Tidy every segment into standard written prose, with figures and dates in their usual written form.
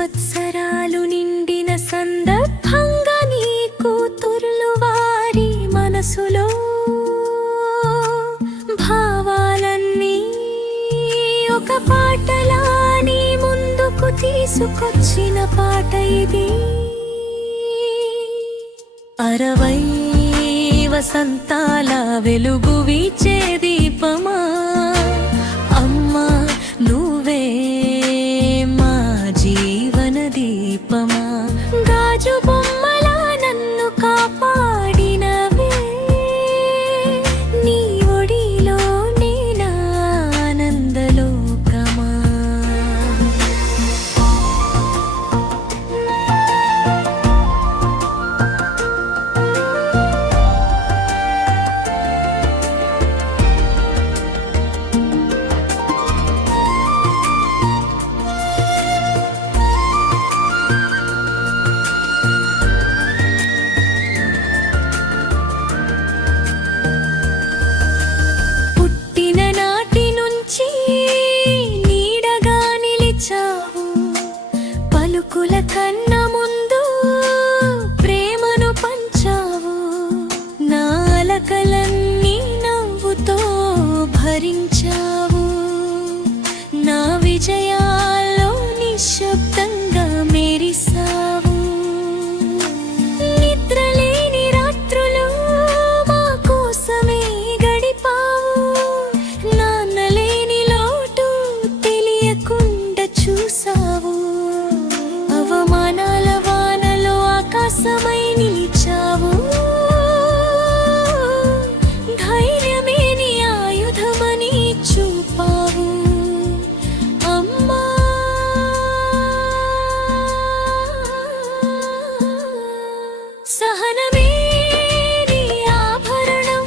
సంవత్సరాలు నిండిన సందర్భంగా నీ కూతుర్లు వారి మనసులో భావాలన్నీ ఒక పాటలా నీ ముందుకు తీసుకొచ్చిన పాట ఇది. 60 వసంతాల వెలుగు వీచే దీపమా అమ్మా, నువ్వే మా జీవన దీపమా. గాజు బొమ్మలా నన్ను కాపాడినవే, నీ ఒడిలో నేనా ఆనందలోకమా. పలుకుల కన్నా ముందు ప్రేమను పంచావు, నా అలకలన్నీ నవ్వుతో భరించావు. నా విజయాల్లో నిశ్శబ్దంగా మెరిసావు. నిద్రలేని రాత్రులు మా కోసమే గడిపావు, నాన్నలేని లోటు తెలియకుండా చూసావు. అవమానాల వానలో ఆకాశమై నిలిచావు, ధైర్యమే నీ ఆయుధమని చూపావు. అమ్మా, సహనమే నీ ఆభరణం,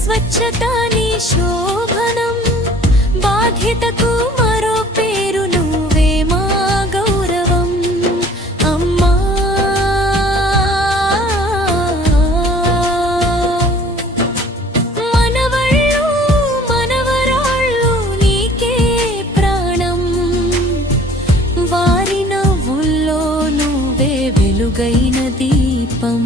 స్వచ్ఛత నీ శోభనం, బాధ్యతకు మరో పేరు నువ్వే మా గౌరవం. అమ్మా, మనవళ్ళు మనవరాళ్ళు నీకే ప్రాణం, వారి నవ్వుల్లో నువ్వే వెలుగైన దీపం.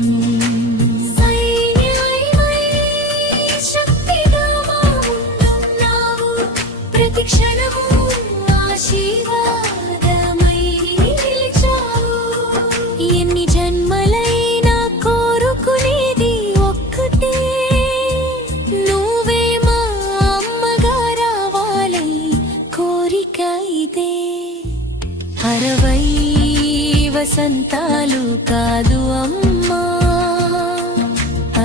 ప్రతి క్షణము ఆశీర్వాదమై నిలిచావు. ఎన్ని జన్మలైనా కోరుకునేది ఒక్కటే, నువ్వే మా అమ్మగా రావాలై కోరిక ఇదే. 60 వసంతాలు కాదు అమ్మా,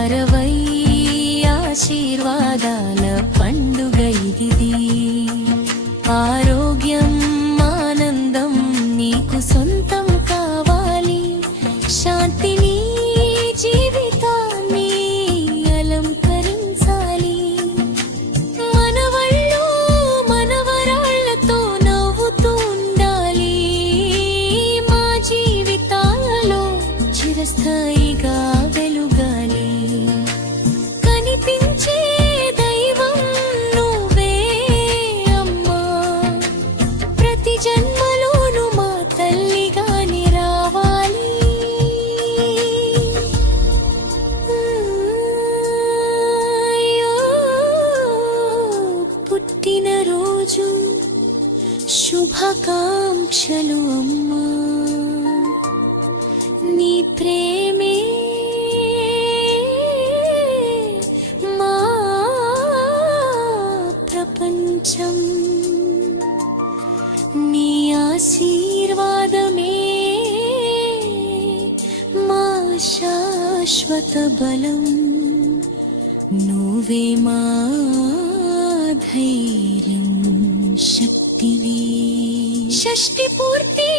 60 ఆశీర్వాదాల పండుగ ఇది. ఆరోగ్యం ఆనందం నీకు సొంతం కావాలి, శాంతిని జీవితాన్ని అలంకరించాలి. మనవళ్ళు మనవరాళ్లతో నవ్వుతూ ఉండాలి, మా జీవితాలలో చిరస్థాయిగా వెలుగాలి. కనిపించే దైవం నువ్వే అమ్మా, ప్రతి జన్మలోను మా తల్లిగాని రావాలి. పుట్టినరోజు శుభాకాంక్షలు అమ్మా, నీ ప్రేమే మా ప్రపంచం, నీ ఆశీర్వాదమే మా శాశ్వత బలం. నువ్వే మా ధైర్యం శక్తివి. షష్ఠి పూర్తి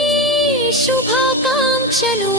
శుభాకాంక్షలు.